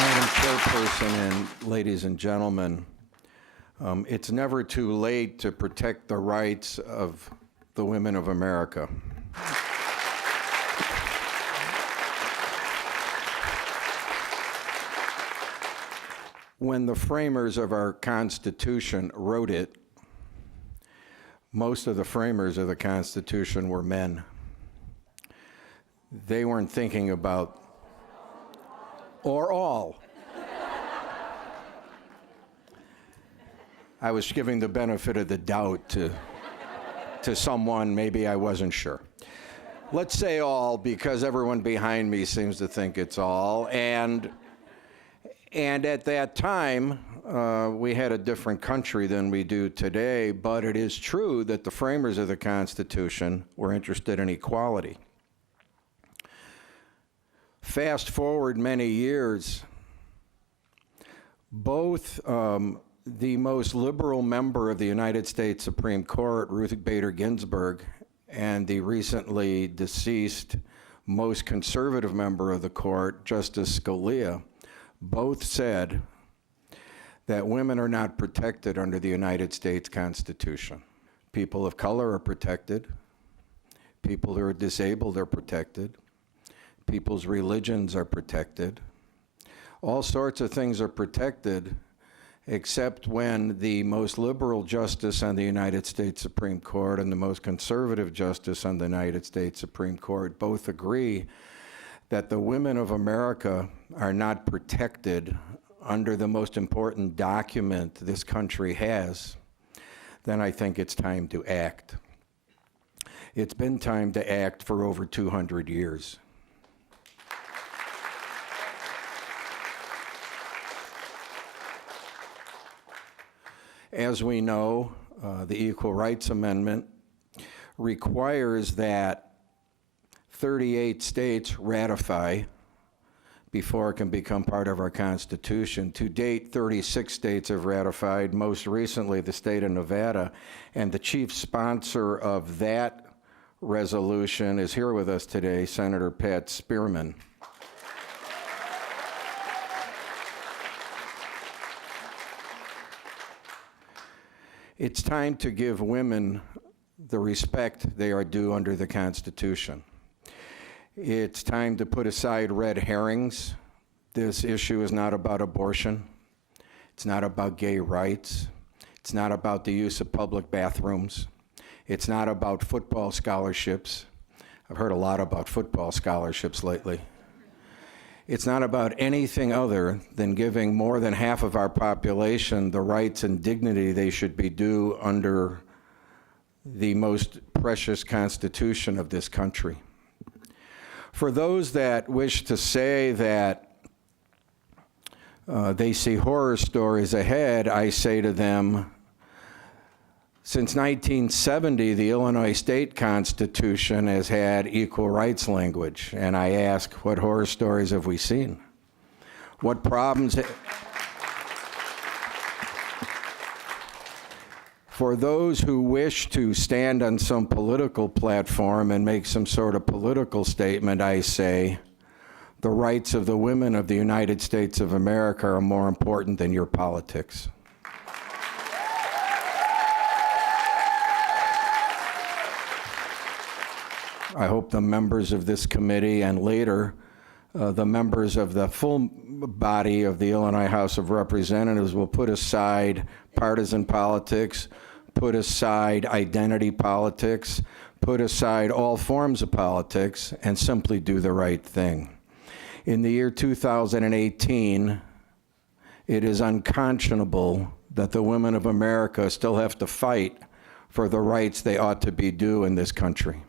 Madam Chairperson and ladies and gentlemen, it's never too late to protect the rights of the women of America. When the framers of our Constitution wrote it, most of the framers of the Constitution were men. They weren't thinking about, or all. I was giving the benefit of the doubt to someone, maybe I wasn't sure. Let's say all, because everyone behind me seems to think it's all. And at that time, we had a different country than we do today, but it is true that the framers of the Constitution were interested in equality. Fast forward many years, both the most liberal member of the United States Supreme Court, Ruth Bader Ginsburg, and the recently deceased most conservative member of the court, Justice Scalia, both said that women are not protected under the United States Constitution. People of color are protected. People who are disabled are protected. People's religions are protected. All sorts of things are protected, except when the most liberal justice on the United States Supreme Court and the most conservative justice on the United States Supreme Court both agree that the women of America are not protected under the most important document this country has. Then I think it's time to act. It's been time to act for over 200 years. As we know, the Equal Rights Amendment requires that 38 states ratify before it can become part of our Constitution. To date, 36 states have ratified, most recently the state of Nevada, and the chief sponsor of that resolution is here with us today, Senator Pat Spearman. It's time to give women the respect they are due under the Constitution. It's time to put aside red herrings. This issue is not about abortion. It's not about gay rights. It's not about the use of public bathrooms. It's not about football scholarships. I've heard a lot about football scholarships lately. It's not about anything other than giving more than half of our population the rights and dignity they should be due under the most precious Constitution of this country. For those that wish to say that they see horror stories ahead, I say to them, since 1970, the Illinois State Constitution has had equal rights language, and I ask, what horror stories have we seen? What problems? For those who wish to stand on some political platform and make some sort of political statement, I say, the rights of the women of the United States of America are more important than your politics. I hope the members of this committee and later the members of the full body of the Illinois House of Representatives will put aside partisan politics, put aside identity politics, put aside all forms of politics, and simply do the right thing. In the year 2018, it is unconscionable that the women of America still have to fight for the rights they ought to be due in this country.